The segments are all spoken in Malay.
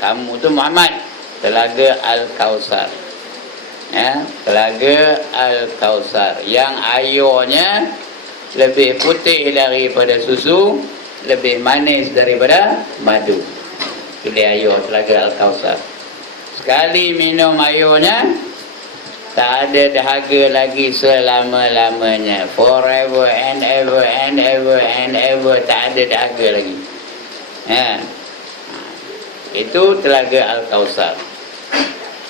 Kamu tu Muhammad, Telaga Al-Kausar. Ya, Telaga Al-Kausar yang airnya lebih putih daripada susu, lebih manis daripada madu. Itu dia air Telaga Al-Kausar. Sekali minum airnya, tak ada dahaga lagi selama-lamanya. Forever and ever and ever and ever, tak ada dahaga lagi. Ya. Itu Telaga Al-Kausar.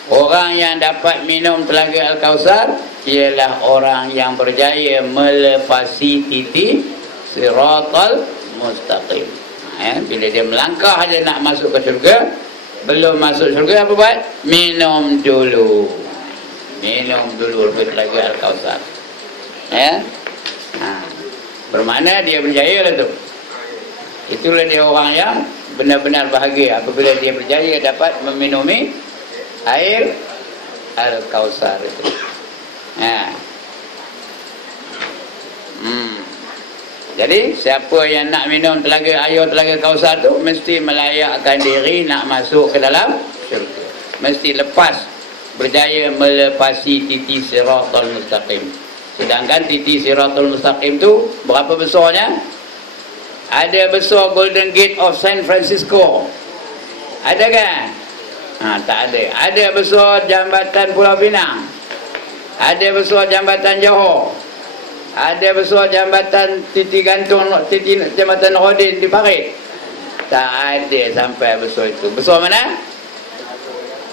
Orang yang dapat minum Telaga Al-Kausar ialah orang yang berjaya melepasi titik Siratal Mustaqim. Bila dia melangkah aja nak masuk ke syurga, belum masuk syurga apa buat? Minum dulu. Minum dulu Telaga Al-Kausar. Bermakna dia berjaya lah tu. Itulah dia orang yang benar-benar bahagia apabila dia berjaya dapat meminumi air Al-Kausar itu. Jadi siapa yang nak minum air Telaga Kausar tu mesti melayakkan diri nak masuk ke dalam syurga. Mesti lepas, berjaya melepasi titi Siratal Mustaqim. Sedangkan titi Siratal Mustaqim tu berapa besarnya? Ada besar Golden Gate of San Francisco. Ada kan? Tak ada. Ada besar jambatan Pulau Pinang. Ada besar jambatan Johor. Ada besar jambatan Titi Gantung, jambatan Rodin di Parit. Tak ada sampai besar itu. Besar mana?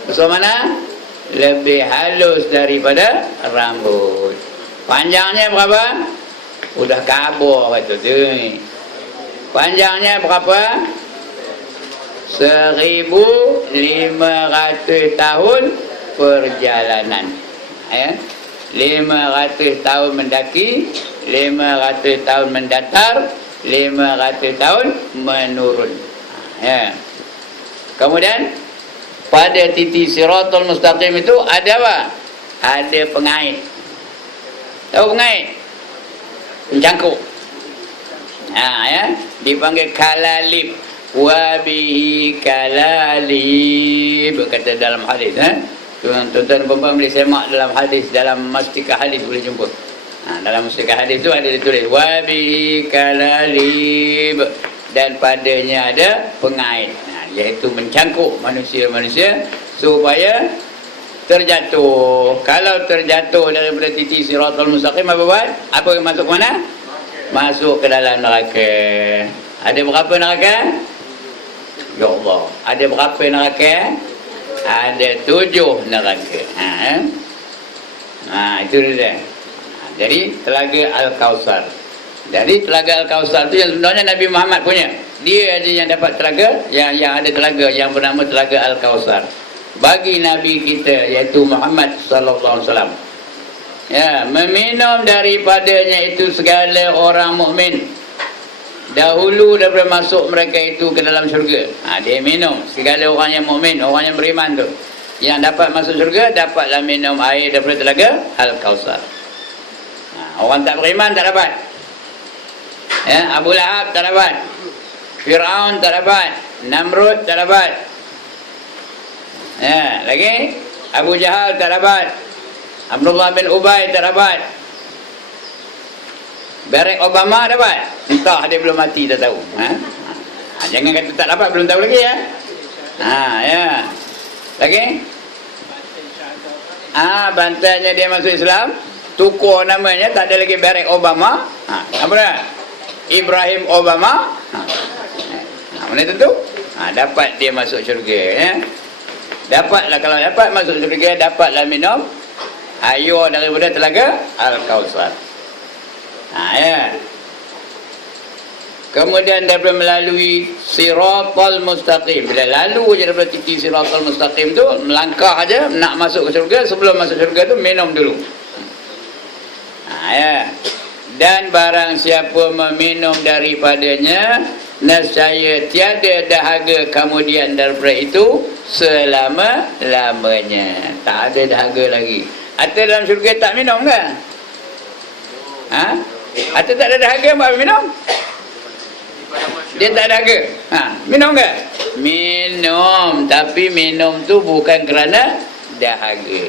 Besar mana? Lebih halus daripada rambut. Panjangnya berapa? Udah kabur kata tu. Panjangnya berapa? 1,500 tahun perjalanan. 500 tahun mendaki, 500 tahun mendatar, 500 tahun menurun. Kemudian pada titik Siratal Mustaqim itu ada apa? Ada pengait. Tahu pengait? Pencangkuk. Dipanggil kalalib. Wabihi kalalib, kata dalam hadis. Tuan-tuan perempuan boleh semak dalam hadis, dalam mastika hadis boleh jumpa. Dalam mastika hadis tu ada ditulis wabihi kalalib, dan padanya ada pengait, iaitu mencangkuk manusia-manusia supaya terjatuh. Kalau terjatuh daripada titik Siratal Mustaqim apa buat? Apa yang masuk mana? Masuk ke dalam neraka. Ada berapa neraka? Ya Allah, ada berapa neraka? Ada 7 neraka. Itu dia. Jadi Telaga Al-Kausar. Jadi Telaga Al-Kausar itu yang sebenarnya Nabi Muhammad punya. Dia aja yang dapat telaga, yang ada telaga yang bernama Telaga Al-Kausar. Bagi Nabi kita iaitu Muhammad sallallahu alaihi wasallam. Meminum daripadanya itu segala orang mukmin. Dahulu daripada masuk mereka itu ke dalam syurga. Dia minum. Segala orang yang mukmin, orang yang beriman tu, yang dapat masuk syurga, dapatlah minum air daripada Telaga Al-Kausar. Orang tak beriman tak dapat. Abu Lahab tak dapat. Fir'aun tak dapat. Namrud tak dapat. Lagi Abu Jahal tak dapat. Abdullah bin Ubay tak dapat. Barack Obama dapat. Entah dia belum mati, tak tahu. Jangan kata tak dapat, belum tahu lagi ya. Lagi? Bantainya dia masuk Islam, tukar namanya, tak ada lagi Barack Obama. Apa dah? Ibrahim Obama. Mana tentu? Dapat dia masuk syurga ya. Dapatlah, kalau dapat masuk syurga, dapatlah minum air daripada Telaga Al-Kausar. Kemudian daripada melalui Siratal Mustaqim. Bila lalu je daripada titik Siratal Mustaqim tu, melangkah aja nak masuk ke syurga, sebelum masuk syurga tu minum dulu. Dan barang siapa meminum daripadanya, nescaya tiada dahaga kemudian daripada itu selama-lamanya. Tak ada dahaga lagi. Atau dalam syurga tak minum ke? Atau tak ada dahaga buat minum? Dia tak dahaga. Minum ke? Minum, tapi minum tu bukan kerana dahaga.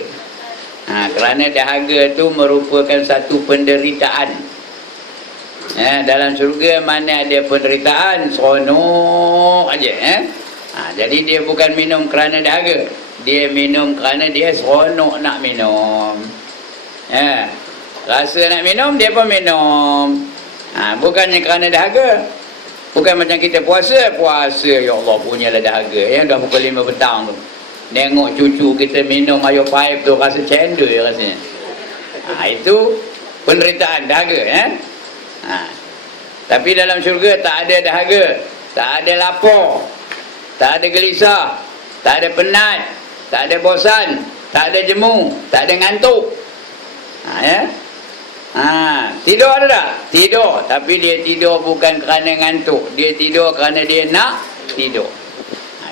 Kerana dahaga tu merupakan satu penderitaan. Dalam syurga mana ada penderitaan, seronok aja. Jadi dia bukan minum kerana dahaga, dia minum kerana dia seronok nak minum. Rasa nak minum, dia pun minum. Bukannya kerana dahaga. Bukan macam kita puasa, ya Allah punyalah dahaga. Dah pukul 5 petang tu, nengok cucu kita minum air paip tu, rasa cendol rasanya. Itu penderitaan dahaga. Tapi dalam syurga tak ada dahaga, tak ada lapar, tak ada gelisah, tak ada penat, tak ada bosan, tak ada jemu, tak ada ngantuk. Tidur ada tak? Tidur, tapi dia tidur bukan kerana ngantuk, dia tidur kerana dia nak tidur.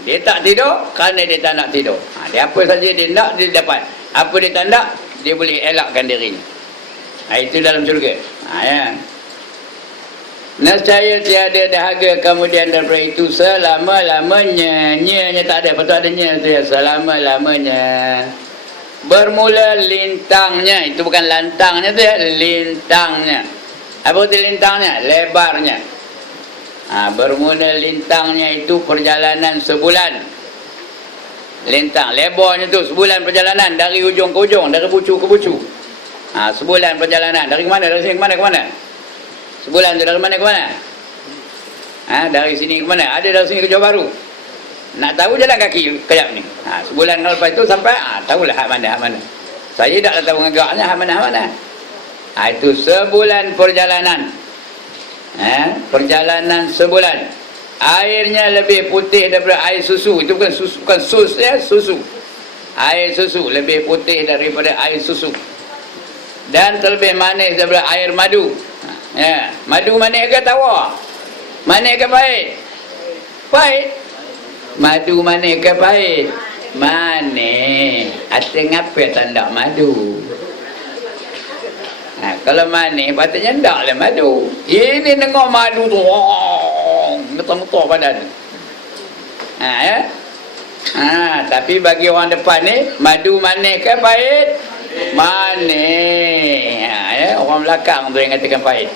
Dia tak tidur kerana dia tak nak tidur. Dia apa saja dia nak, dia dapat. Apa dia tak nak, dia boleh elakkan diri. Itu dalam syurga. Nescaya tiada dahaga kemudian daripada itu selama-lamanya. Nya tak ada, betul ada nya tu ya, selama-lamanya. Bermula lintangnya, itu bukan lantangnya tu ya, lintangnya. Apa itu lintangnya? Lebarnya. Bermula lintangnya itu perjalanan sebulan. Lintang, lebarnya tu sebulan perjalanan, dari ujung ke ujung, dari bucu ke bucu. Sebulan perjalanan, dari mana? Dari sini ke mana ke mana? Sebulan tu dari mana ke mana? Dari sini ke mana? Ada dari sini ke Johor Bahru. Nak tahu jalan kaki kejap ni. Sebulan lepas itu sampai, tahulah hak mana, hak mana. Saya tak tahu ngagaknya hak mana, hak mana. Itu sebulan perjalanan. Perjalanan sebulan. Airnya lebih putih daripada air susu. Itu bukan susu, bukan sus ya, susu. Air susu lebih putih daripada air susu. Dan terlebih manis daripada air madu. Madu manis ke tawar? Manis ke pahit? Pahit. Madu manis ke pahit? Manis. Asyik ngapa tak madu? Kalau manis patutnya ndaklah madu. Ini dengar madu tu, getar-getar badan. Tapi bagi orang depan ni, madu manis ke pahit? Manis. Orang belakang tu yang katakan pahit.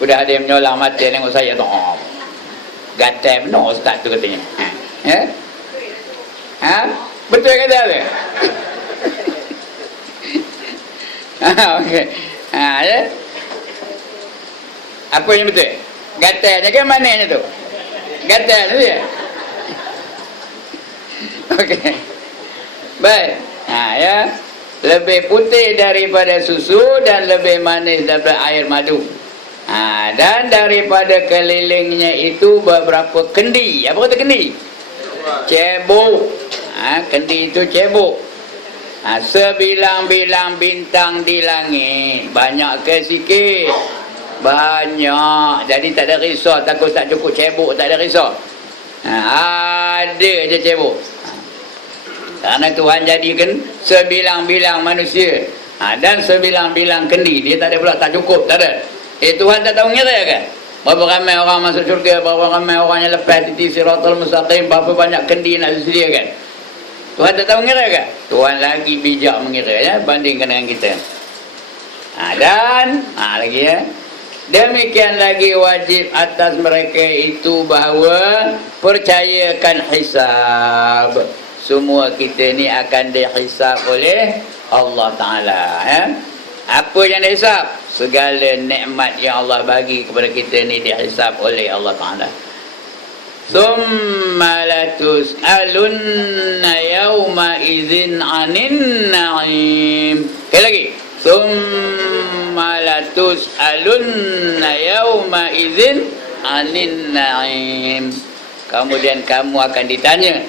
Sudah ada yang menyolang mata tengok saya tu. Gatal benar ustaz tu katanya. Betul kata tu? Okey. Apa yang betul? Gatalnya ke mananya tu? Gatal tu ya? Okey. Baik. Lebih putih daripada susu dan lebih manis daripada air madu. Dan daripada kelilingnya itu beberapa kendi. Apa kata kendi? Cebok. Kendi itu cebok. Sebilang-bilang bintang di langit. Banyak ke sikit? Banyak. Jadi tak ada risau, takut tak cukup cebok, tak ada risau. Ada je cebok. Karena Tuhan jadikan sebilang-bilang manusia. Dan sebilang-bilang kendi. Dia tak ada pula tak cukup, tak ada. Tuhan tak tahu ngira kan? Berapa ramai orang masuk syurga, berapa ramai orang yang lepas titi siratul mustaqim, berapa banyak kendi nak disediakan. Tuhan tak tahu mengira ke? Tuhan lagi bijak mengira ya, bandingkan dengan kita. Dan lagi ya. Demikian lagi wajib atas mereka itu bahawa percayakan hisab. Semua kita ni akan dihisab oleh Allah Ta'ala ya. Apa yang dihisab? Segala nikmat yang Allah bagi kepada kita ni dihisab oleh Allah Ta'ala. Thumma latus'alunna yawma idzin 'anin na'im. Sekali lagi. Thumma latus'alunna yawma idzin 'anin na'im. Kemudian kamu akan ditanya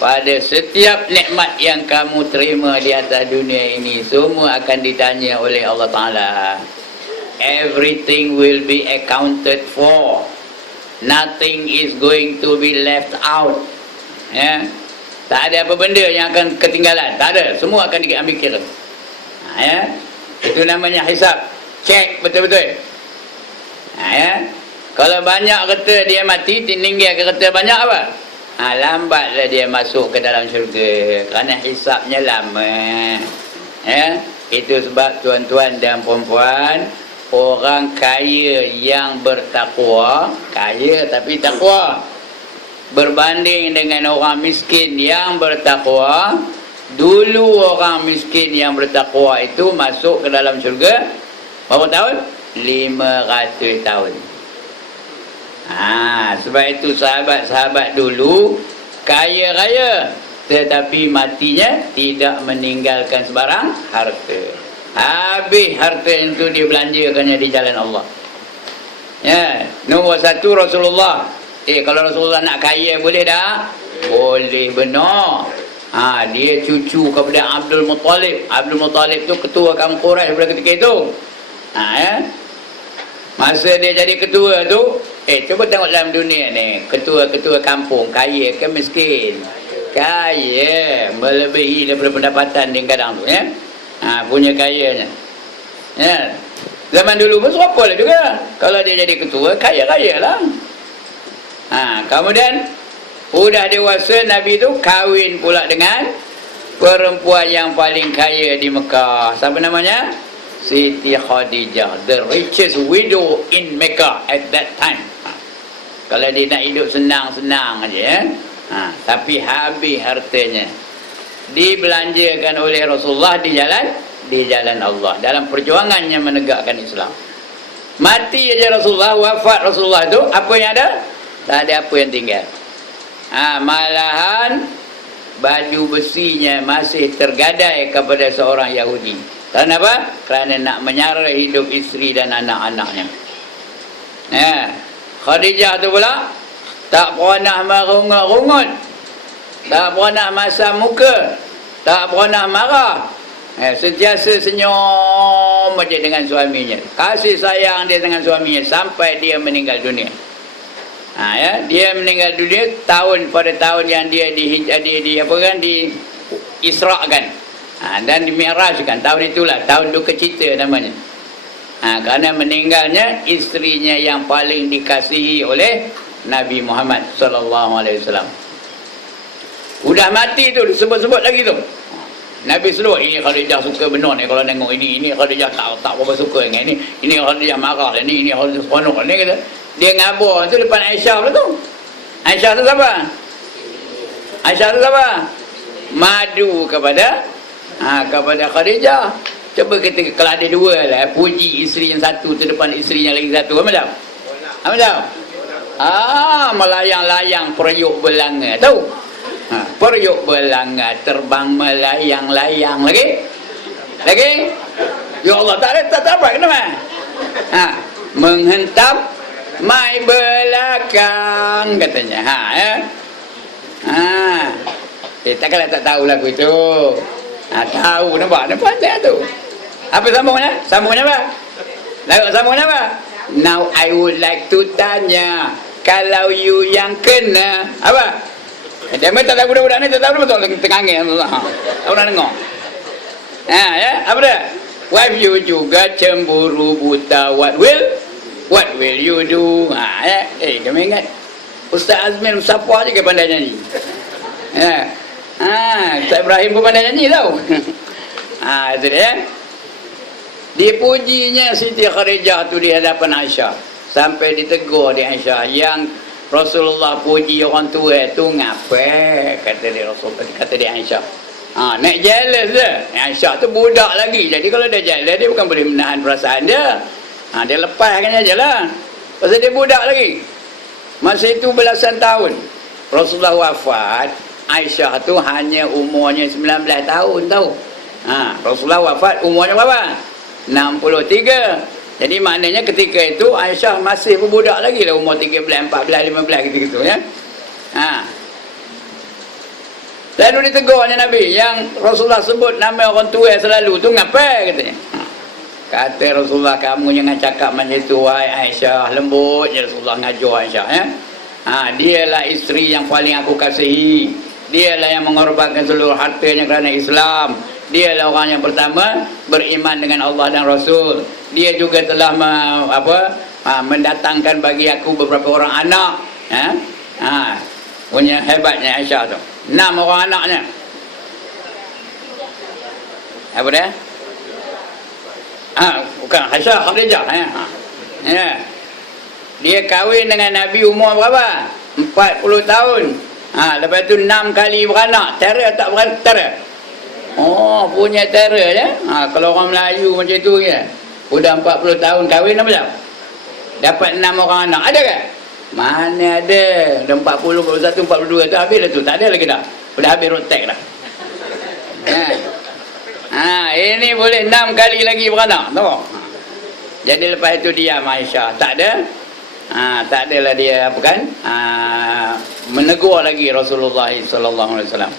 pada setiap nikmat yang kamu terima di atas dunia ini, semua akan ditanya oleh Allah Ta'ala. Everything will be accounted for. Nothing is going to be left out. Tak ada apa benda yang akan ketinggalan. Tak ada. Semua akan diambil kira. Itu namanya hisab. Cek betul-betul. Kalau banyak kereta dia mati, tinggal kereta banyak apa? Lambatlah dia masuk ke dalam syurga. Kerana hisapnya lama. Ya, itu sebab tuan-tuan dan puan-puan, orang kaya yang bertakwa, kaya tapi takwa, berbanding dengan orang miskin yang bertakwa. Dulu orang miskin yang bertakwa itu masuk ke dalam syurga berapa tahun? 500 tahun. Sebab itu sahabat-sahabat dulu kaya-raya, tetapi matinya tidak meninggalkan sebarang harta. Habis harta itu dibelanjakannya di jalan Allah. Ya, nombor satu Rasulullah. Kalau Rasulullah nak kaya boleh tak? Boleh benar. Dia cucu kepada Abdul Muttalib. Abdul Muttalib tu ketua kaum Quraisy pada ketika itu. Ya. Masa dia jadi ketua tu, cuba tengok dalam dunia ni, ketua-ketua kampung kaya ke miskin? Kaya, melebihi daripada pendapatan dia kadang tu, ya. Punya kayanya. Ya. Zaman dulu pun serupa lah juga. Kalau dia jadi ketua, kaya-kaya lah. Kemudian sudah dewasa, Nabi tu kahwin pula dengan perempuan yang paling kaya di Mekah. Siapa namanya? Siti Khadijah, the richest widow in Mecca at that time. Kalau dia nak hidup senang-senang aja, ya. Tapi habis hartanya dibelanjakan oleh Rasulullah di jalan Allah, dalam perjuangannya menegakkan Islam. Mati aja Rasulullah, wafat Rasulullah itu, apa yang ada? Tak ada apa yang tinggal. Malahan baju besinya masih tergadai kepada seorang Yahudi. Kerana apa? Kerana nak menyara hidup isteri dan anak-anaknya. Khadijah tu pula tak pernah merungut-rungut, tak pernah masam muka, tak pernah marah. Sentiasa senyum aja dengan suaminya. Kasih sayang dia dengan suaminya sampai dia meninggal dunia. Dia meninggal dunia pada tahun yang dia diisrakan. Dan dimi'rajkan tahun itulah, tahun duka cita namanya. Kerana meninggalnya isterinya yang paling dikasihi oleh Nabi Muhammad sallallahu alaihi wasallam. Udah mati tu disebut-sebut lagi tu. Nabi sebut, ini Khadijah suka benar ni kalau tengok ini Khadijah tak berapa suka dengan ini Khadijah marah ini Khadijah seronok ni kata. Dia ngabur tu depan Aisyah pula tu. Aisyah tu siapa? Madu kepada Khadijah. Cuba kita kalau ada dua lah, puji isteri yang satu tu depan isteri yang lagi satu. Apa tahu? Melayang-layang periuk belanga. Tahu? Periuk belanga terbang melayang-layang lagi. Ya Allah, tak apa kenapa? Menghentam mai belakang katanya. Takkanlah tak tahu lagu itu. Tahu nampak tak tu. Apa sambungnya? Sambungnya apa? Now I would like to tanya, kalau you yang kena apa? Dia minta lagu budak ni tak tahu betul lagi tengangin. Tak pernah dengar. Apa dia? Wife you juga cemburu buta, what will you do? Kami ingat Ustaz Azmin siapa aja ke pandai nyanyi. Ustaz Ibrahim pun pandai nyanyi tau. Itu dia. Dipujinya Siti Khadijah tu di hadapan Aisyah. Sampai ditegur di Aisyah, yang Rasulullah puji orang tua tu ngapa? Kata dia Aisyah. Nak jealous dia. Aisyah tu budak lagi. Jadi kalau dia jealous, dia bukan boleh menahan perasaan dia. Dia lepaskan aja lah. Pasal dia budak lagi. Masa itu belasan tahun Rasulullah wafat, Aisyah tu hanya umurnya 19 tahun tahu. Rasulullah wafat umurnya berapa? 63. Jadi maknanya ketika itu Aisyah masih berbudak lagi lah, umur 13, 14, 15 gitu ya. Lalu ditegurnya Nabi, yang Rasulullah sebut nama orang tua selalu tu ngapa katanya. Kata Rasulullah, kamu jangan cakap macam itu wahai Aisyah. Lembut je Rasulullah ngajar Aisyah ya. Dialah isteri yang paling aku kasihi. Dialah yang mengorbankan seluruh hartanya kerana Islam. Dialah orang yang pertama beriman dengan Allah dan Rasul. Dia juga telah mendatangkan bagi aku beberapa orang anak. Punya hebatnya Aisyah tu. 6 orang anaknya. Apa dia? Bukan Aisyah, Khadijah. Dia kahwin dengan Nabi umur berapa? 40 tahun. Lepas tu 6 kali beranak. Tera tak beranak? Tera. Punya tera je. Kalau orang Melayu macam tu je. Sudah 40 tahun kahwin apa tak? Dapat 6 orang anak. Ada ke? Mana ada. Dah 40, 41, 42 tu habis dah tu. Tak ada lagi dah. Sudah habis rotek dah. Ini boleh 6 kali lagi beranak. Tahu? Jadi lepas itu diam Aisyah. Tak ada. Tak adalah dia apa kan? Menegur lagi Rasulullah sallallahu alaihi wasallam.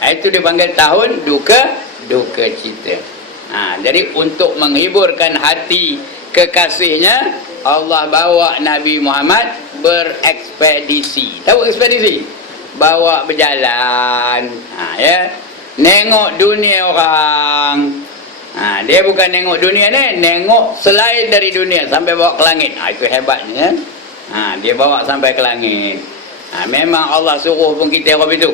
Itu dipanggil tahun duka cita. Jadi untuk menghiburkan hati kekasihnya, Allah bawa Nabi Muhammad berekspedisi. Tahu ekspedisi? Bawa berjalan, nengok dunia orang. Dia bukan nengok dunia ni, nengok selain dari dunia sampai bawa ke langit. Itu hebatnya. Dia bawa sampai ke langit. Memang Allah suruh pun kita orang itu.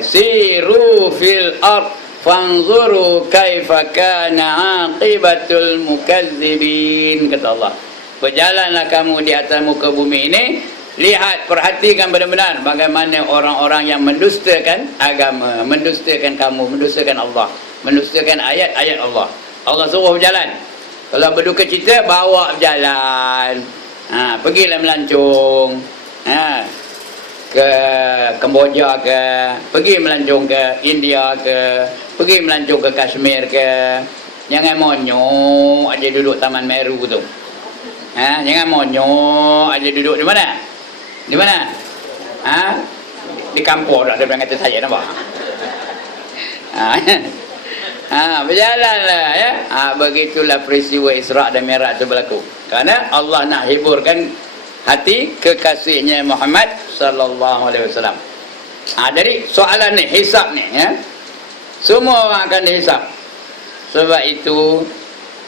Siru fil ard fanzuru kaifa kana aqibatul mukazzibin, kata Allah. Berjalanlah kamu di atas muka bumi ini, lihat, perhatikan benar-benar bagaimana orang-orang yang mendustakan agama, mendustakan kamu, mendustakan Allah, mendustakan ayat-ayat Allah. Allah suruh berjalan. Kalau berduka cita, bawa berjalan. Pergilah melancong. Ke Kemboja ke, pergi melancong ke India ke, pergi melancong ke Kashmir ke. Jangan monyok aja duduk Taman Meru tu. Jangan monyok aja duduk di mana? Di mana? Di kampung dah, dia bilang kata saya nampak. Berjalanlah ya. Begitulah peristiwa Isra' dan Mi'raj itu berlaku. Karena Allah nak hiburkan hati kekasihnya Muhammad sallallahu alaihi wasallam. Jadi soalan ni, hisab ni ya. Semua orang akan dihisab. Sebab itu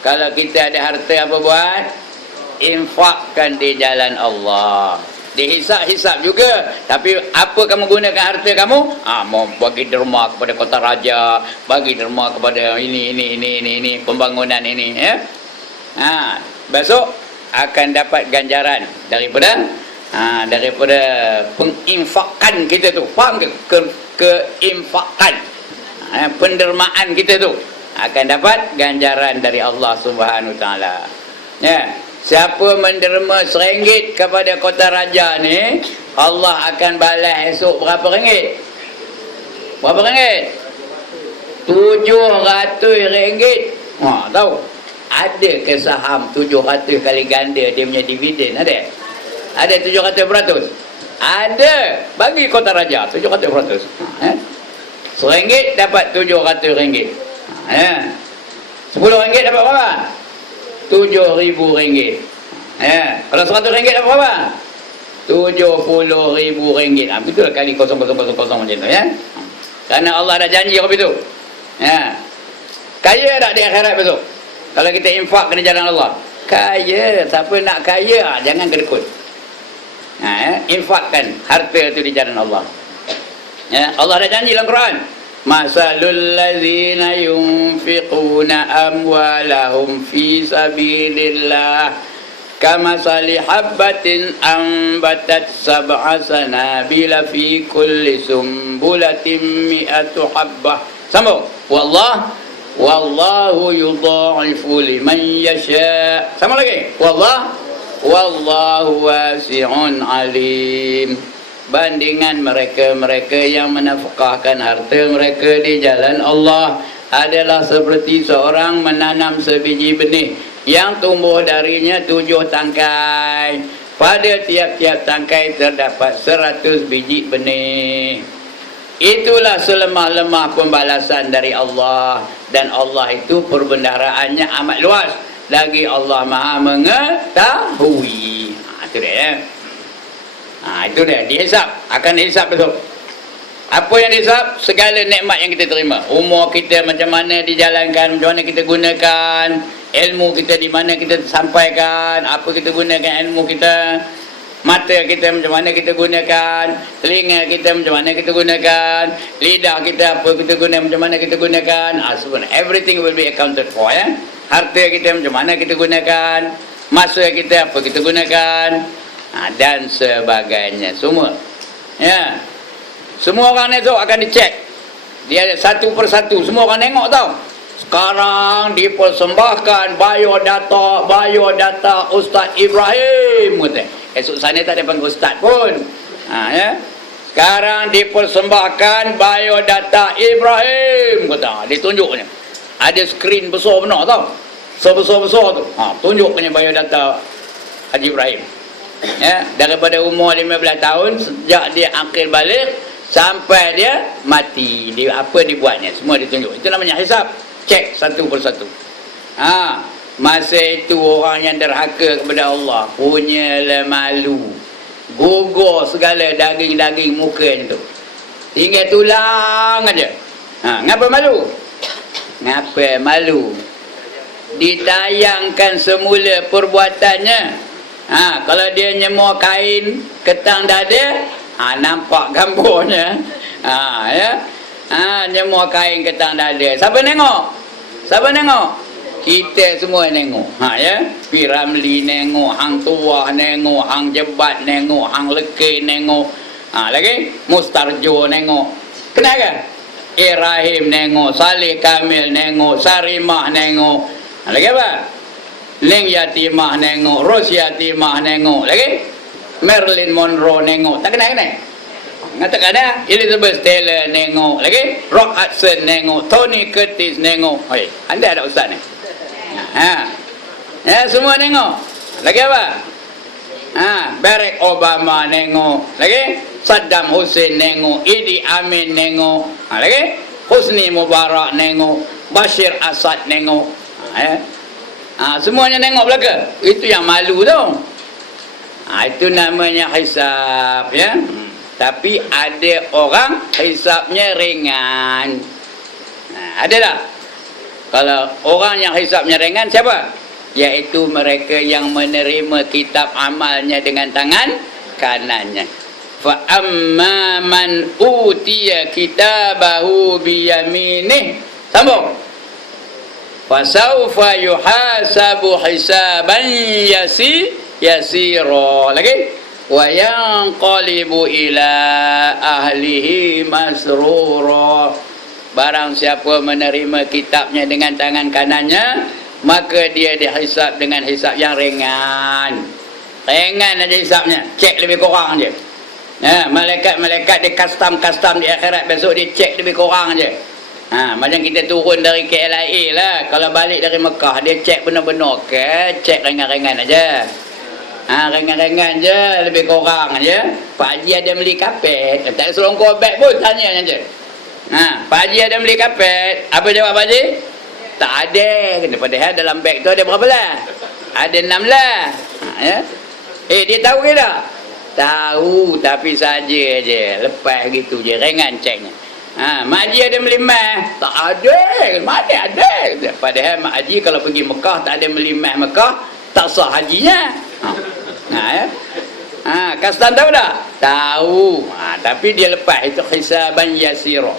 kalau kita ada harta apa buat? Infakkan di jalan Allah. Dihisab-hisab juga. Tapi apa kamu gunakan harta kamu? Mau bagi derma kepada kota raja, bagi derma kepada ini pembangunan ini ya. Besok akan dapat ganjaran daripada penginfakan kita tu. Faham ke? Keinfakan, pendermaan kita tu akan dapat ganjaran dari Allah Subhanahu Wa Taala. Siapa menderma RM1 kepada kota raja ni, Allah akan balas esok berapa ringgit? Berapa ringgit? RM700. Tahu? Ada ke saham 700 kali ganda dia punya dividen? Ada? Ada 700%? Ada. Bagi kota raja 700%. RM1 dapat RM700. RM10 dapat berapa? RM7,000. Kalau RM100 dapat berapa? RM70,000. Betul kali 0,000 macam tu ya. Kerana Allah dah janji apa itu. Kaya tak di akhirat besok? Kalau kita infak ke jalan Allah, kaya. Siapa nak kaya, jangan kedekut. Infakkan harta itu di jalan Allah. Allah dah janji dalam Quran, masalul ladzina yunfiquna amwalahum fi sabilillah kamasali habbatin ambatat sab'a sanabila fi kulli sumbulatin mi'atu habbah. Sambung. Wallahu yudha'ifu liman yasha. Sama lagi. Wallahu wasi'un alim. Bandingan mereka yang menafkahkan harta mereka di jalan Allah adalah seperti seorang menanam sebiji benih yang tumbuh darinya 7 tangkai. Pada tiap-tiap tangkai terdapat 100 biji benih. Itulah selemah-lemah pembalasan dari Allah. Dan Allah itu perbendaharaannya amat luas. Lagi Allah Maha mengetahui. Itu dia ya. Itu dia, dihisap. Akan dihisap besok. Apa yang dihisap? Segala nikmat yang kita terima. Umur kita macam mana dijalankan, macam mana kita gunakan. ilmu kita di mana kita sampaikan, apa kita gunakan ilmu kita, mata kita macam mana kita gunakan, telinga kita macam mana kita gunakan, lidah kita apa kita guna, macam mana kita gunakan. Sebenarnya everything will be accounted for, ya. Harta kita macam mana kita gunakan, masa kita apa kita gunakan, dan sebagainya semua, ya. Semua orang esok akan dicek. Dia ada satu persatu, semua orang tengok tau. Sekarang dipersembahkan biodata Ustaz Ibrahim, kata. Esok sana tak ada panggil Ustaz pun, ya. Sekarang dipersembahkan biodata Ibrahim, kata. Dia tunjuknya ada skrin besar benar tau, sebesar-besar tu, tunjuknya biodata Haji Ibrahim, ya. Daripada umur 15 tahun sejak dia akil balik sampai dia mati, dia apa dibuatnya semua ditunjuk. Itu namanya hisab. Cek satu persatu. Masa itu orang yang derhaka kepada Allah punyalah malu, gugur segala daging-daging mukanya tu, tinggal tulang aja. Ngapa malu? Ngapa malu? Ditayangkan semula perbuatannya. Kalau dia nyemur kain ketang dada, nampak gambarnya. Ya. Nyemur kain ketang dada. Siapa tengok? Siapa tengok? Kita semua tengok. Ya. Piramli tengok, hang tua tengok, hang jebat tengok, hang lekir tengok. Lagi Mustarjo tengok. Kenapa? Ibrahim tengok, Saleh Kamil tengok, Sarimah tengok. Lagi apa? Ling Yatimah tengok, Ros Yatimah tengok. Lagi Marilyn Monroe tengok. Tak kena-kena? Ngatakan ada Elizabeth Taylor nengok, lagi Rock Hudson nengok, Tony Curtis nengok. Hei, anda ada ustaz ni? Ya, semua nengok. Lagi apa? Barack Obama nengok, lagi Saddam Hussein nengok, Idi Amin nengok, lagi Husni Mubarak nengok, Bashir Assad nengok. Semuanya nengok belaka. Itu yang malu tu. Itu namanya hisab, ya. Tapi ada orang hisabnya ringan. Ada tak? Kalau orang yang hisabnya ringan siapa? Iaitu mereka yang menerima kitab amalnya dengan tangan kanannya. Fa amma man utiya kitabahu biyaminih. Sambung. Fa sawfa yuhasabu hisaban yasira. Lagi wa yanqalibu ila ahlihi masrura. Barang siapa menerima kitabnya dengan tangan kanannya, maka dia dihisab dengan hisab yang ringan. Ringan aja hisabnya, cek lebih kurang aja. Malaikat-malaikat di custom di akhirat besok dia cek lebih kurang aja. Macam kita turun dari KLIA lah, kalau balik dari Mekah dia cek benar-benar ke, cek ringan-ringan aja. Ringan-ringan je, lebih kurang je. Pak Haji ada beli kapet, tak ada selongkor beg pun, tanya je. Pak Haji ada beli kapet, apa jawab Pak Haji? Tak ada. Padahal dalam beg tu ada berapa lah? Ada 6 lah. Ya? Dia tahu ke tak? Tahu, tapi saja je, lepas gitu je, ringan ceknya. Mak Haji ada beli mah? Tak ada. Mana ada? Padahal Mak Haji kalau pergi Mekah tak ada beli mah Mekah, tak sah hajinya. Kastan tahu tak? Tahu. Tapi dia lepas, itu hisaban yasira.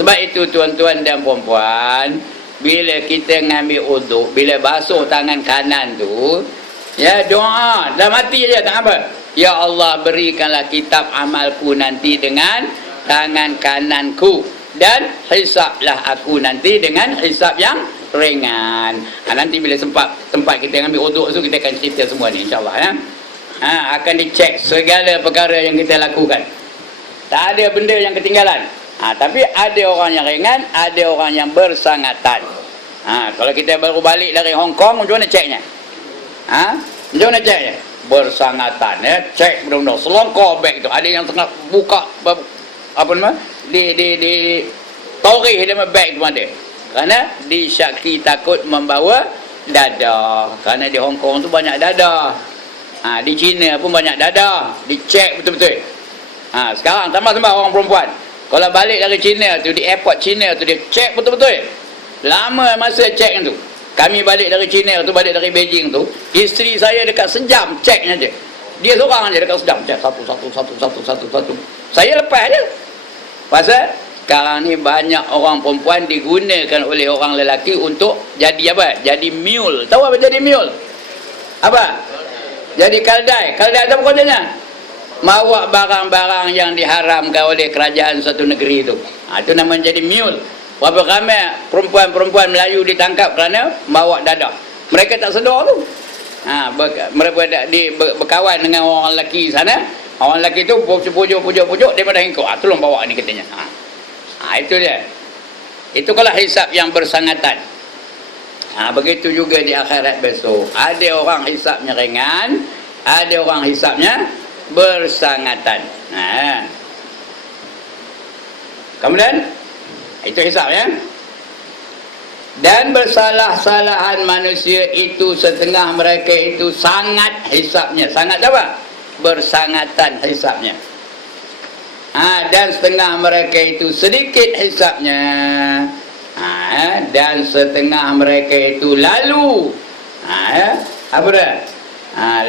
Sebab itu tuan-tuan dan puan-puan, bila kita ngambil uduk, bila basuh tangan kanan tu, ya doa, dah mati aja tak apa. Ya Allah, berikanlah kitab amalku nanti dengan tangan kananku, dan hisablah aku nanti dengan hisab yang ringan. Nanti bila tempat kita ambil uduk tu, kita akan cerita semua ni insya-Allah, ya. Akan dicek segala perkara yang kita lakukan. Tak ada benda yang ketinggalan. Tapi ada orang yang ringan, ada orang yang bersangatan. Kalau kita baru balik dari Hong Kong, macam mana ceknya? Macam mana ceknya? Bersangatan, ya. Cek benar-benar selongkor beg tu. Ada yang tengah buka apa nama? Di taurih dalam beg tu ada. Kerana disyaki takut membawa dada. Kerana di Hong Kong tu banyak dada. Di China pun banyak dada. Dicek betul-betul. Sekarang tambah-tambah orang perempuan, kalau balik dari China tu, di airport China tu, dia cek betul-betul. Lama masa cek tu. Kami balik dari China tu, balik dari Beijing tu, isteri saya dekat sejam ceknya je. Dia seorang je dekat sejam cek satu. Saya lepas je. Pasal sekarang ni banyak orang perempuan digunakan oleh orang lelaki untuk jadi apa? Jadi mule. Tahu apa jadi mule? Apa? Jadi kaldai. Kaldai apa kerjanya? Bawa barang-barang yang diharamkan oleh kerajaan suatu negeri itu. Itu namanya jadi mule. Berapa ramai perempuan-perempuan Melayu ditangkap kerana bawa dadah. Mereka tak sedar tu. Mereka berkawan dengan orang lelaki sana. Orang lelaki tu pujuk-pujuk dia pada hingkuk. Tolong bawa ni katanya. Itu dia. Itu kalau hisap yang bersangatan. Begitu juga di akhirat besok. Ada orang hisapnya ringan, ada orang hisapnya bersangatan. Kemudian itu hisapnya. Dan bersalah-salahan manusia itu setengah mereka itu sangat hisapnya. Sangat apa? Bersangatan hisapnya. Dan setengah mereka itu sedikit hisapnya. Dan setengah mereka itu lalu apa dah?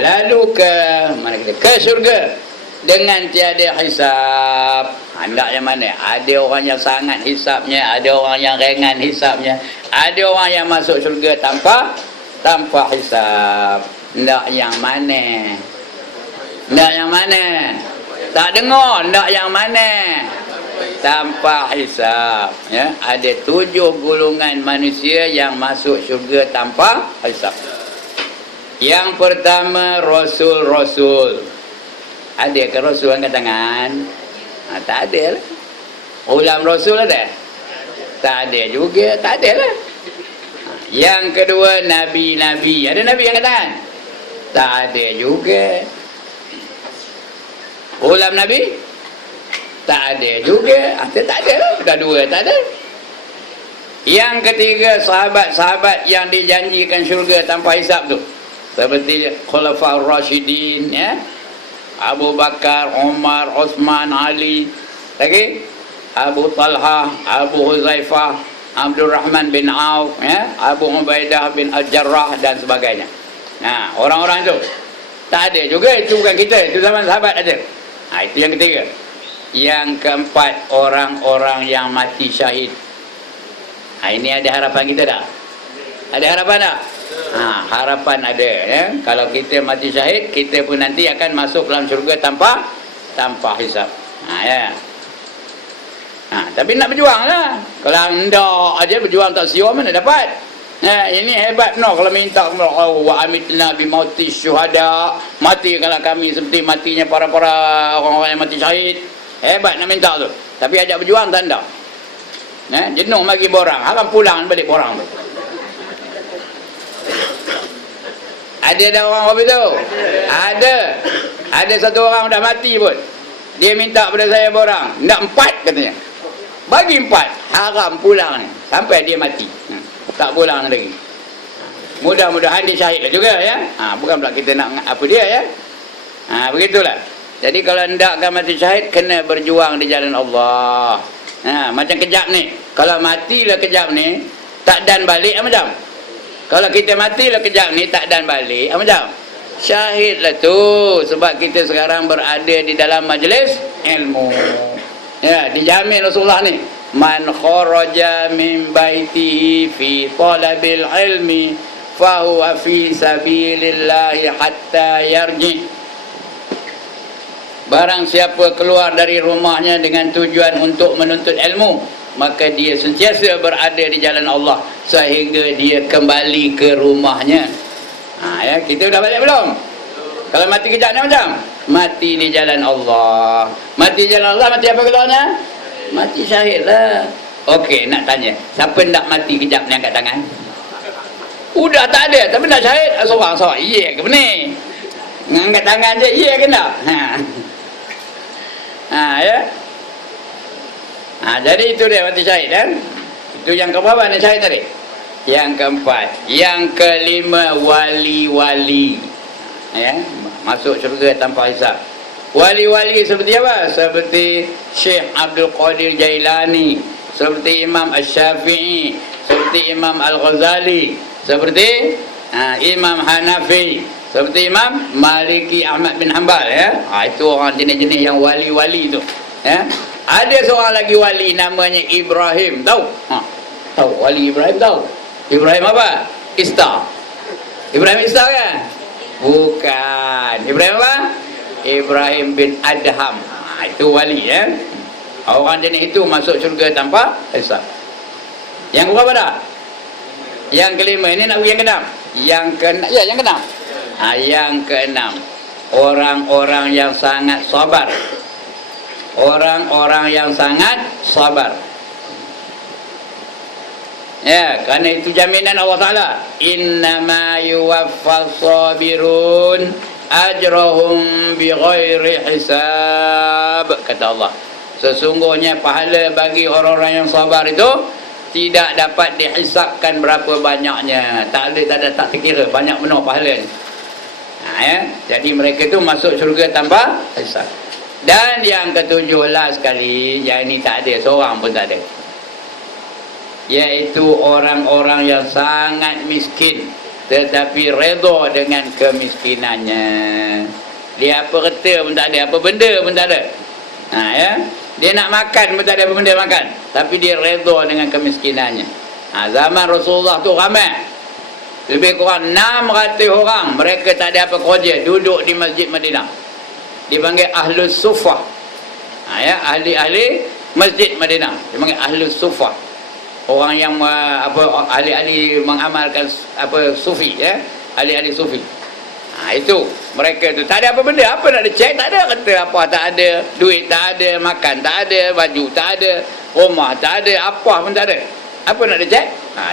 Lalu ke mana kita? Ke syurga dengan tiada hisap. Hendak yang mana? Ada orang yang sangat hisapnya, ada orang yang ringan hisapnya, ada orang yang masuk syurga tanpa hisap. Hendak yang mana? Hendak yang mana? Tak dengar, hendak yang mana? Tanpa hisap. Ya, ada 7 golongan manusia yang masuk syurga tanpa hisap. Yang pertama, rasul-rasul. Ada ke rasul angkat tangan? Tak ada lah. Ulam rasul ada? Tak ada juga, tak ada lah. Yang kedua, nabi-nabi. Ada nabi angkat tangan? Tak ada juga. Ulam nabi? Tak ada juga. Tak ada lah. Dah 2 tak ada. Yang ketiga, sahabat-sahabat yang dijanjikan syurga tanpa hisap tu. Seperti Khulafaur Rasyidin, ya. Abu Bakar, Umar, Osman, Ali. Lagi Abu Talha, Abu Huzaifah, Abdul Rahman bin Auf, ya, Abu Ubaidah bin Al-Jarrah dan sebagainya. Orang-orang itu tak ada juga. Itu bukan kita, itu zaman sahabat ada. Itu yang ketiga. Yang keempat, orang-orang yang mati syahid. Ini ada harapan kita tak? Ada harapan tak? Harapan ada, ya. Kalau kita mati syahid, kita pun nanti akan masuk dalam syurga tanpa hisap. Ya. Tapi nak berjuang lah. Kalau hendak aja berjuang tak siap, mana dapat? Ini hebat no. Kalau minta wa amitna bi mauti syuhada, mati kalau kami seperti matinya para-para orang-orang yang mati syahid. Hebat nak minta tu. Tapi ajak berjuang tak hendak. Jenuh bagi borang, akan pulang balik borang tu. Ada orang apa tu? Ada satu orang dah mati pun. Dia minta pada saya borang, nak 4 katanya. Bagi 4, haram pulang ni sampai dia mati. Tak pulang lagi. Mudah-mudahan dia syahid lah juga, ya. Bukan pula kita nak apa dia, ya. Begitulah. Jadi kalau hendakkan mati syahid, kena berjuang di jalan Allah. Macam kejap ni. Kalau matilah kejap ni, tak dan balik macam. Kalau kita matilah kejap ni, tak dan balik macam. Syahidlah tu. Sebab kita sekarang berada di dalam majlis ilmu. Ya, dijamin Rasulullah ni. Man kharaja min baitihi fi talabil ilmi fahuwa fi sabilillahi hatta yarji. Barang siapa keluar dari rumahnya dengan tujuan untuk menuntut ilmu, maka dia sentiasa berada di jalan Allah sehingga dia kembali ke rumahnya. Ya, kita dah balik belum? Kalau mati kejap ni macam? Mati di jalan Allah. Mati di jalan Allah, mati apa keluarnya? Mati syahid lah. Okey, nak tanya, siapa nak mati kejap ni angkat tangan? Udah tak ada, tapi nak syahid? Seorang-seorang, iya ke ni? Angkat tangan je, iya ke tak? Ya. Jadi itu dia mati syahid, kan? Itu yang keberapa ni syahid tadi? Yang keempat. Yang kelima, wali-wali. Ya, masuk syurga tanpa hisab. Wali-wali seperti apa? Seperti Syekh Abdul Qadir Jailani, seperti Imam Asy-Syafi'i, seperti Imam Al-Ghazali, seperti Imam Hanafi, seperti Imam Maliki Ahmad bin Hanbal, ya. Itu orang jenis-jenis yang wali-wali tu, ya. Ada seorang lagi wali namanya Ibrahim, tahu? Tahu wali Ibrahim, tahu? Ibrahim apa? Ista. Ibrahim Ista kan? Bukan. Ibrahim apa? Ibrahim bin Adham. Itu wali, ya. Orang jenis itu masuk syurga tanpa hisab. Yang berapa dah? Yang kelima. Ini nak pergi yang keenam. Yang keenam. Ya, yang keenam. Yang keenam, orang-orang yang sangat sabar. Orang-orang yang sangat sabar. Ya, kerana itu jaminan Allah Ta'ala. Innama yuwaffas sabirun ajrahum bighairi hisab, kata Allah. Sesungguhnya pahala bagi orang-orang yang sabar itu tidak dapat dihisapkan berapa banyaknya. Tak terkira, banyak benar pahalanya. Ya, jadi mereka itu masuk syurga tanpa hisab. Dan yang ketujuh last sekali, yang ini tak ada, seorang pun tak ada, iaitu orang-orang yang sangat miskin tetapi redha dengan kemiskinannya. Dia apa kata pun tak ada, apa benda pun tak ada. Ya, dia nak makan pun tak ada apa benda makan, tapi dia redha dengan kemiskinannya. Zaman Rasulullah tu ramai, lebih kurang 600 orang. Mereka tak ada apa kerja, duduk di Masjid Madinah. Dipanggil Ahlus Sufah. Ya, ahli-ahli Masjid Madinah dipanggil Ahlus Sufah. Orang yang ahli-ahli mengamalkan sufi, ya, ahli-ahli sufi. Itu mereka tu tak ada apa benda, apa nak dicek, tak ada kata apa, tak ada duit, tak ada makan, tak ada baju, tak ada rumah, tak ada apa pun tak ada. Apa nak dicek?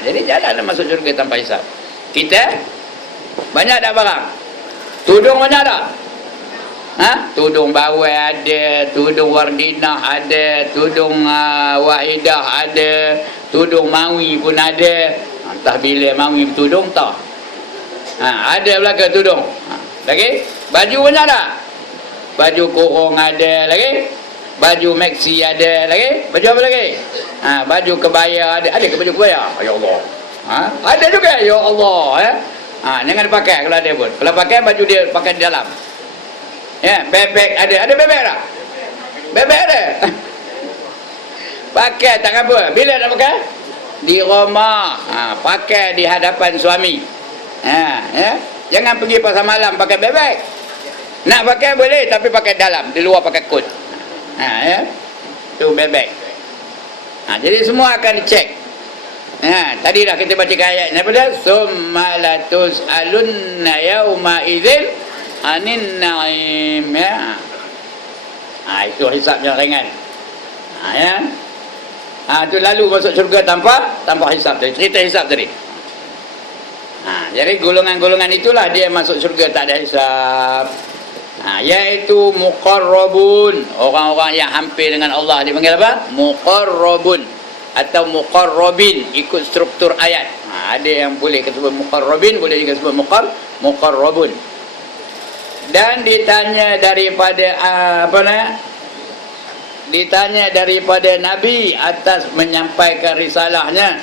Jadi jalanlah masuk syurga tanpa hisab. Kita banyak dah barang. Tudung banyak dah. Tudung bawai ada, tudung wardinah ada, tudung wahidah ada, tudung mawi pun ada. Entah bila mawi bertudung tak. Ada belaka tudung. Lagi baju banyak dah. Baju kurung ada lagi. Baju maxi ada lagi. Baju apa lagi? Baju kebaya ada. Ada ke baju kebaya? Ya Allah. Ada juga, ya Allah, ya. Jangan pakai kalau ada pun. Kalau pakai baju dia pakai di dalam. Ya, bebek ada bebek tak? Bebek ada. Pakai tak apa. Bila nak pakai? Di rumah. Pakai di hadapan suami. Ya. Jangan pergi pasar malam pakai bebek. Nak pakai boleh, tapi pakai dalam, di luar pakai kot. Ya. Tu bebek. Jadi semua akan dicek. Tadi dah kita baca ayatnya pada summa latus'alunna yauma idzin anin na'im, ya. Itu hisab yang ringan. Ya. Itu lalu masuk syurga tanpa hisab tadi. Cerita hisab tadi. Jadi golongan-golongan itulah dia masuk syurga tak ada hisab. Iaitu muqarrabun, orang-orang yang hampir dengan Allah dipanggil apa? Muqarrabun atau muqarrabin, ikut struktur ayat. Ada yang boleh disebut muqarrabin, boleh juga disebut muqarrabun. Dan ditanya daripada ditanya daripada Nabi atas menyampaikan risalahnya.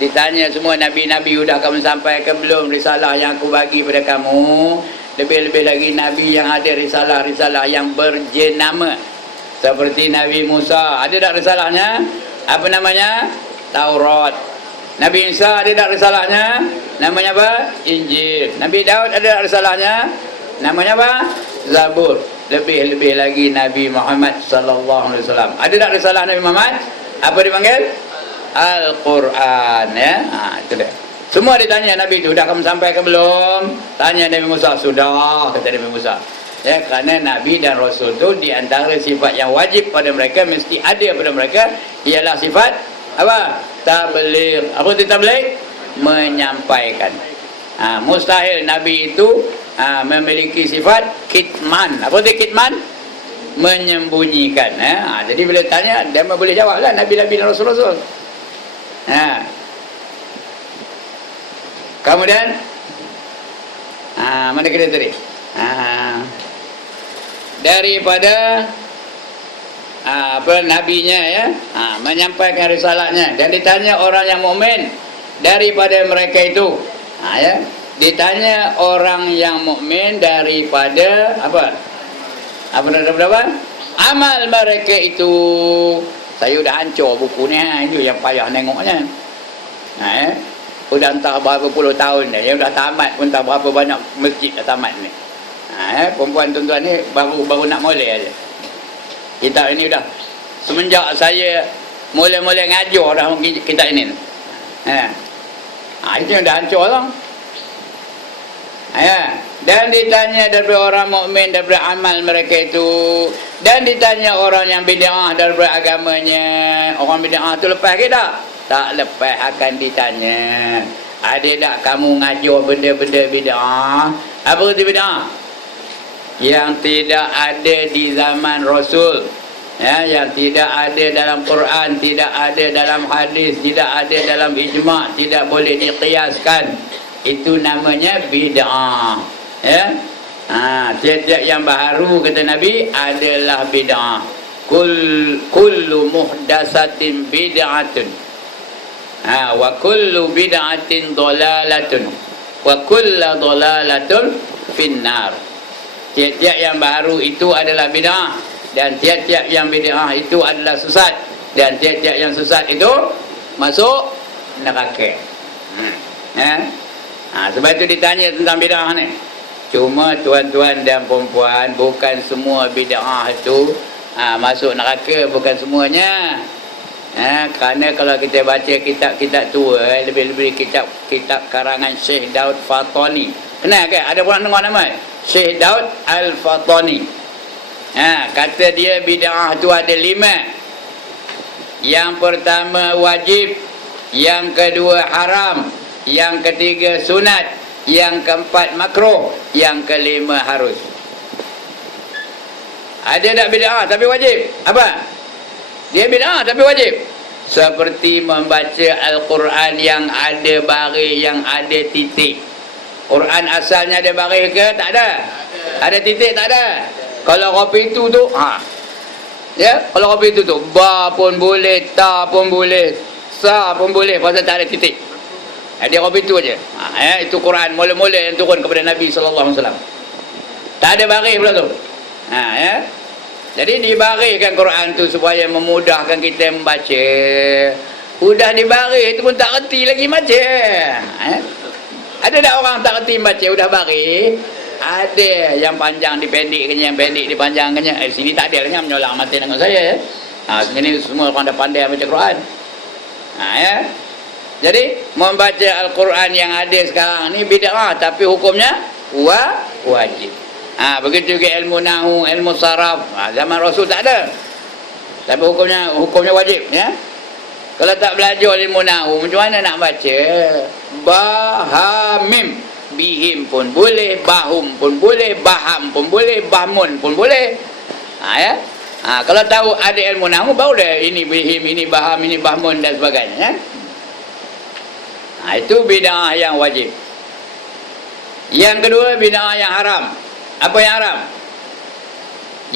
Ditanya semua Nabi-Nabi, sudah kamu sampaikan belum risalah yang aku bagi pada kamu? Lebih-lebih lagi Nabi yang ada risalah-risalah yang berjenama, seperti Nabi Musa, ada tak risalahnya? Apa namanya? Taurat. Nabi Isa ada tak risalahnya? Namanya apa? Injil. Nabi Daud ada tak risalahnya? Namanya apa? Zabur. Lebih-lebih lagi Nabi Muhammad sallallahu alaihi wasallam. Ada tak risalah Nabi Muhammad? Apa dipanggil? Al-Quran, ya. Itu dia. Semua ditanya Nabi itu, dah kamu sampaikan belum? Tanya Nabi Musa, sudah, kata Nabi Musa. Ya, kerana Nabi dan Rasul itu di antara sifat yang wajib pada mereka, mesti ada pada mereka, ialah sifat apa? Tabligh. Apa itu tabligh? Menyampaikan. Mustahil Nabi itu memiliki sifat kitman. Apa itu kitman? Menyembunyikan. Jadi bila tanya, dia boleh jawablah Nabi-Nabi dan Rasul-Rasul. Kemudian mana kita tadi? Daripada nabinya, ya, menyampaikan risalahnya. Dan ditanya orang yang mukmin daripada mereka itu Ya. Ditanya orang yang mukmin daripada apa? Daripada apa? Amal mereka itu. Saya udah hancur buku ni, itu yang payah nengoknya. Ya. Udah entah berapa puluh tahun dah. Yang dah tamat pun entah berapa banyak masjid dah tamat ni. Perempuan tuan-tuan ni baru nak mula aja. Kitab ini dah semenjak saya mula-mula ngajar dah kitab ini. Itu yang dah hancur lah. Dan ditanya daripada orang mukmin daripada amal mereka itu, dan ditanya orang yang bid'ah daripada agamanya. Orang bid'ah tu lepas ke tak? Tak lepas akan ditanya. Ada tak kamu ngajar benda-benda bid'ah? Apa itu bid'ah? Yang tidak ada di zaman Rasul, yang tidak ada dalam Quran, tidak ada dalam hadis, tidak ada dalam ijma', tidak boleh diqiyaskan. Itu namanya bid'ah. Tiap-tiap yang baru kata Nabi adalah bid'ah. Kullu muhdasatin bid'atun. Wa kullu bid'atin dalalatun. Wa kullu dalalatun finnar. Tiap-tiap yang baru itu adalah bid'ah, dan tiap-tiap yang bid'ah itu adalah sesat, dan tiap-tiap yang sesat itu masuk neraka. Sebab itu ditanya tentang bid'ah ni. Cuma tuan-tuan dan perempuan, bukan semua bid'ah itu masuk neraka, bukan semuanya. Kerana kalau kita baca kitab-kitab tua, lebih-lebih kitab karangan Syekh Daud Fatani. Kenal ke? Ada orang dengar nama Syekh Daud Al-Fatani. Kata dia bid'ah tu ada 5. Yang pertama wajib, yang kedua haram, yang ketiga sunat, yang keempat makruh, yang kelima harus. Ada tak bid'ah tapi wajib? Apa? Dia bid'ah tapi wajib. Seperti membaca Al-Quran yang ada baris, yang ada titik. Quran asalnya ada baris ke? Tak ada. Ada titik? Tak ada. Kalau kopi itu tu, kalau kopi itu tu, ba pun boleh, ta pun boleh, sa pun boleh, pasal tak ada titik. Dia kopi itu aja. Itu Quran mula-mula yang turun kepada Nabi SAW. Tak ada baris pula tu. Jadi dibariskan Quran tu supaya memudahkan kita membaca. Udah dibaris itu pun tak reti lagi baca. Ada tak orang tak reti baca udah baris? Ada yang panjang dipendekkannya, yang pendek dipanjangkannya. Sini tak ada lah, menyolang mati dengan saya. Sini semua orang dah pandai baca Quran. Jadi membaca Al-Quran yang ada sekarang ni bid'ah, tapi hukumnya wajib. Begitu juga ilmu nahu, ilmu saraf. Zaman Rasul tak ada, tapi hukumnya wajib. Kalau tak belajar ilmu nahu, macam mana nak baca? Bahamim, bihim pun boleh, bahum pun boleh, baham pun boleh, bahmun pun boleh. Kalau tahu ada ilmu nahu, baru dah ini bihim, ini baham, ini bahmun dan sebagainya. Itu bid'ah yang wajib. Yang kedua bid'ah yang haram. Apa yang haram?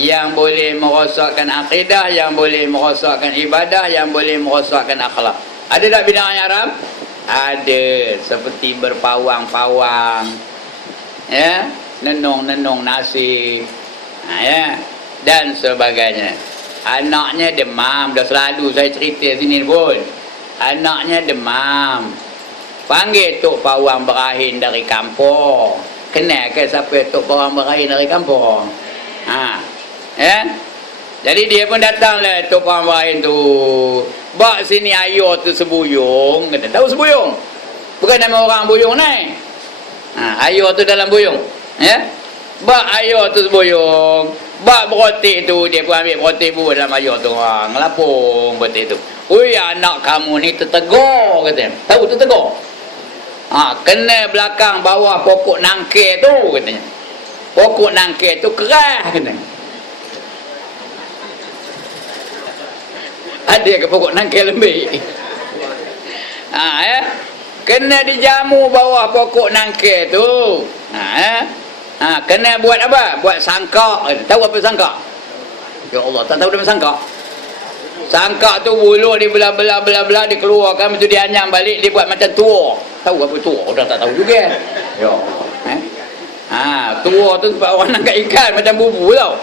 Yang boleh merosakkan akidah, yang boleh merosakkan ibadah, yang boleh merosakkan akhlak. Ada tak bid'ah yang haram? Ada. Seperti berpawang-pawang, nenung-nenung nasi, dan sebagainya. Anaknya demam. Dah selalu saya cerita sini pun. Anaknya demam, panggil Tok Pawang Berahin dari kampung. Kenal ke siapa Tok Pawang Berahin dari kampung? Jadi dia pun datanglah Tok Pawang Berahin tu. Bak sini ayo tu sebuyung. Kata, tahu sebuyung? Bukan nama orang buyung ni. Ayo tu dalam buyung. Bak ayo tu sebuyung. Bak berotih tu, dia pun ambil berotih pun dalam ayo tu. Ngelapung berotih tu. Ui, anak kamu ni tertegur, katanya. Tahu tertegur? Kena belakang bawah pokok nangkir tu, katanya. Pokok nangkir tu keras, katanya. Ada ke pokok nangkir lembik? Kena dijamu bawah pokok nangkir tu. Kena buat apa? Buat sangkak. Tahu apa sangkak? Ya Allah, tak tahu nama sangkak? Sangkak tu bulu dibelah-belah dikeluarkan, betul dia anyam balik, dia buat macam tua. tahu apa tua, dah tak tahu juga. Ya. Tua tu sebab orang angkat ikan macam bubu tau.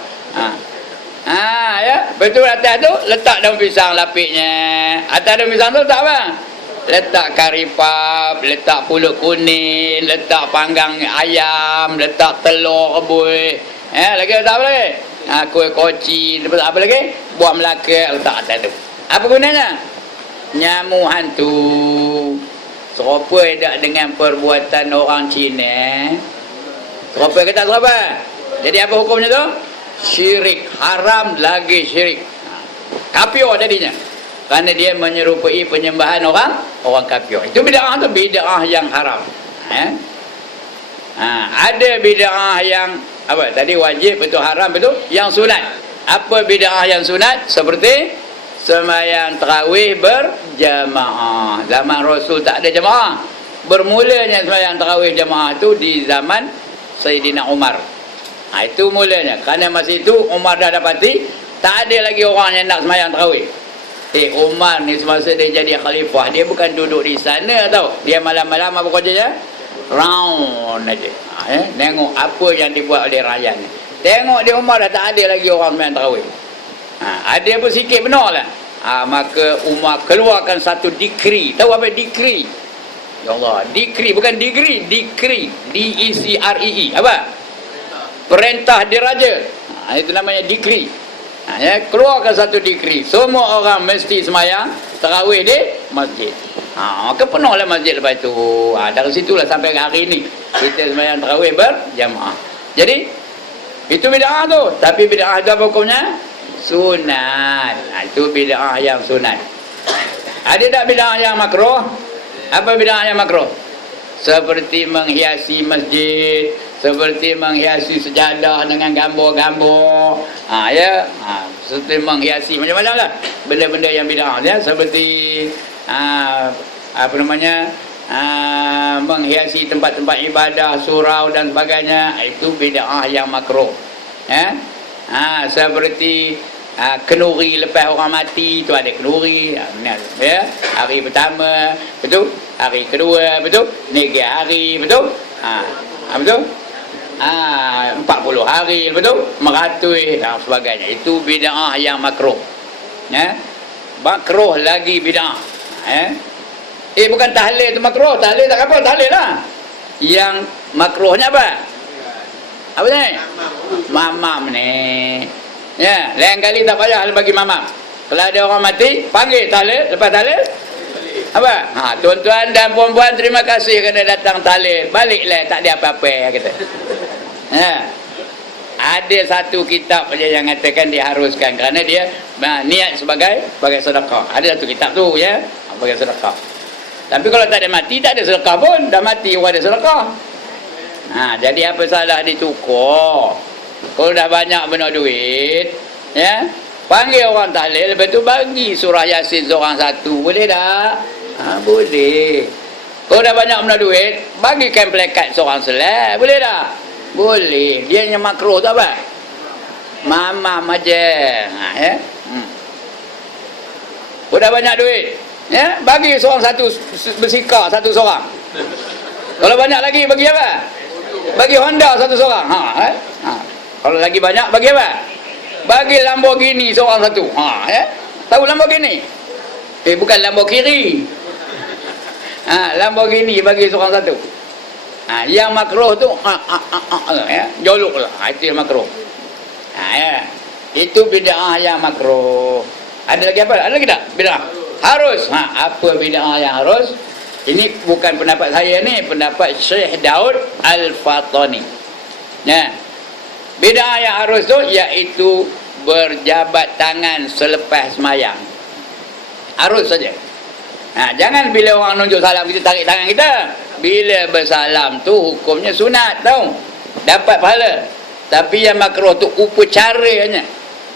Ya, betul atas tu letak daun pisang lapiknya. Atas daun pisang tu letak apa? Letak kari pap, letak pulut kuning, letak panggang ayam, letak telur rebus. Lagi letak apa lagi? Kuih koci, lepas apa lagi? Buah Melaka letak atas tu. Apa gunanya? Nyamuk hantu. Serupa tak dengan perbuatan orang Cina? Serupa ke tak serupa? Jadi apa hukumnya tu? Syirik, haram lagi syirik. Kafir jadinya. Kerana dia menyerupai penyembahan orang kafir. Itu bid'ah tu, bid'ah yang haram. Ada bid'ah yang apa? Tadi wajib, betul haram, betul? Yang sunat. Apa bid'ah yang sunat? Seperti sembahyang tarawih berjamaah. Zaman Rasul tak ada jamaah. Bermulanya sembahyang tarawih jamaah tu di zaman Sayyidina Umar. Itu mulanya. Kerana masa itu Umar dah dapati tak ada lagi orang yang nak sembahyang tarawih. Umar ni semasa dia jadi khalifah, dia bukan duduk di sana tau. Dia malam-malam apa kerjanya? Round aja. Tengok apa yang dibuat oleh rakyat ni. Tengok dia Umar dah tak ada lagi orang sembahyang tarawih. Ada pun sikit benar lah. Maka Umar keluarkan satu dikri. Tahu apa dikri? Ya Allah, dikri bukan degree, dikri. D-E-C-R-E-E. Apa? Perintah diraja. Itu namanya dikri. Keluarkan satu dikri. Semua orang mesti semayang tarawih di masjid. Maka penuhlah masjid lepas itu. Dari situlah sampai hari ini kita semayang tarawih berjamaah. Jadi itu bid'ah tu. Tapi bid'ah tu apa hukumnya? Sunat. Itu bid'ah yang sunat. Ada tak bid'ah yang makruh? Apa bid'ah yang makruh? Seperti menghiasi masjid, seperti menghiasi sejadah dengan gambar-gambar, seperti menghiasi macam-macam lah benda-benda yang bid'ah, ya, seperti apa namanya, menghiasi tempat-tempat ibadah, surau dan sebagainya. Itu bid'ah yang makruh. Seperti kenuri lepas orang mati, tu ada kenuri, ya, hari pertama, betul, hari kedua, betul, 3 hari, betul, betul, 40 hari, betul, meratui dan sebagainya. Itu bid'ah yang makruh. Makruh lagi bid'ah. Bukan tahlil tu makruh. Tahlil tak apa, tahlil lah. Yang makruhnya apa? Apa ni? Mamam ni. Ya, lain kali tak payah bagi mamam. Kalau ada orang mati, panggil tahlil, lepas tahlil apa? Tuan-tuan dan puan-puan, terima kasih kerana datang tahlil. Baliklah, tak ada apa-apa kata. Ada satu kitab saja yang katakan diharuskan kerana dia niat sebagai sedekah. Ada satu kitab tu, ya, sebagai sedekah. Tapi kalau tak ada mati, tak ada sedekah pun. Dah mati orang ada sedekah. Jadi apa salah ditukar? Kalau dah banyak benar duit, ya, panggil orang tahlil, lepas tu bagi surah Yasin seorang satu. Boleh tak? Boleh. Kalau dah banyak benar duit, bagikan plekat seorang selai. Boleh tak? Boleh. Dia yang makruh tu apa? Mamam aja. Ya. Kalau dah banyak duit, ya, bagi seorang satu bersikar satu seorang. Kalau banyak lagi, bagi apa? Bagi Honda satu seorang. Kalau lagi banyak, bagi apa? Bagi Lamborghini seorang satu. Ya? Tahu Lamborghini? Bukan Lamborghini. Lamborghini bagi seorang satu. Yang makruh tu ya, jolok lah. Itu yang makruh. Ya. Itu bid'ah yang makruh. Ada lagi apa? Ada lagi tak? Bid'ah. Harus. Apa bid'ah yang harus? Ini bukan pendapat saya ni, pendapat Syekh Daud Al-Fatani. Ya. Bid'ah yang harus tu iaitu berjabat tangan selepas semayang. Harus saja. Jangan bila orang nunjuk salam kita tarik tangan kita. Bila bersalam tu hukumnya sunat tau. Dapat pahala. Tapi yang makruh tu upacaranya.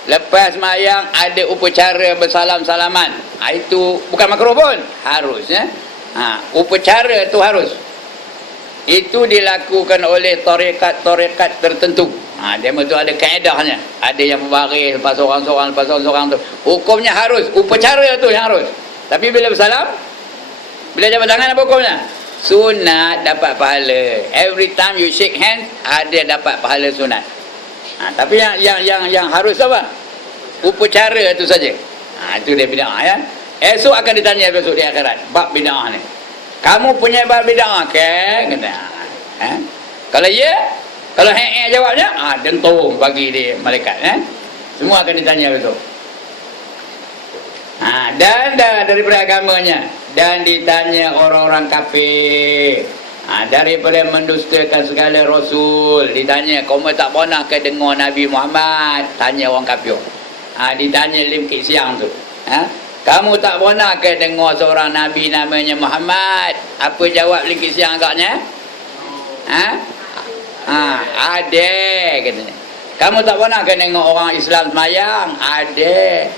Lepas semayang ada upacara bersalam-salaman. Itu bukan makruh pun. Harus, ya. Upacara tu harus. Itu dilakukan oleh tarekat-tarekat tertentu. Dia tu ada kaedahnya. Ada yang membaris lepas seorang-seorang, lepas seorang-seorang tu. Hukumnya harus. Upacara tu yang harus. Tapi bila bersalam, bila jabat tangan, apa hukumnya? Sunat dapat pahala. Every time you shake hands, ada dapat pahala sunat. Tapi yang harus apa? Upacara itu saja. Itu dia bid'ah ya. Esok akan ditanya besok di akhirat bab bid'ah ni. Kamu punya bab bid'ah ke? Kata. Kalau ya, kalau jawabnya, dentung bagi dia malaikat. Semua akan ditanya besok. Dan daripada agamanya, dan ditanya orang-orang kafir, daripada mendustakan segala rasul, ditanya kamu tak pernah ke dengar Nabi Muhammad, tanya orang kafir. Ditanya limkit siang tu, kamu tak pernah ke dengar seorang Nabi namanya Muhammad, apa jawab limkit siang agaknya? Ada katanya. Kamu tak pernah ke tengok orang Islam semayang? Ada.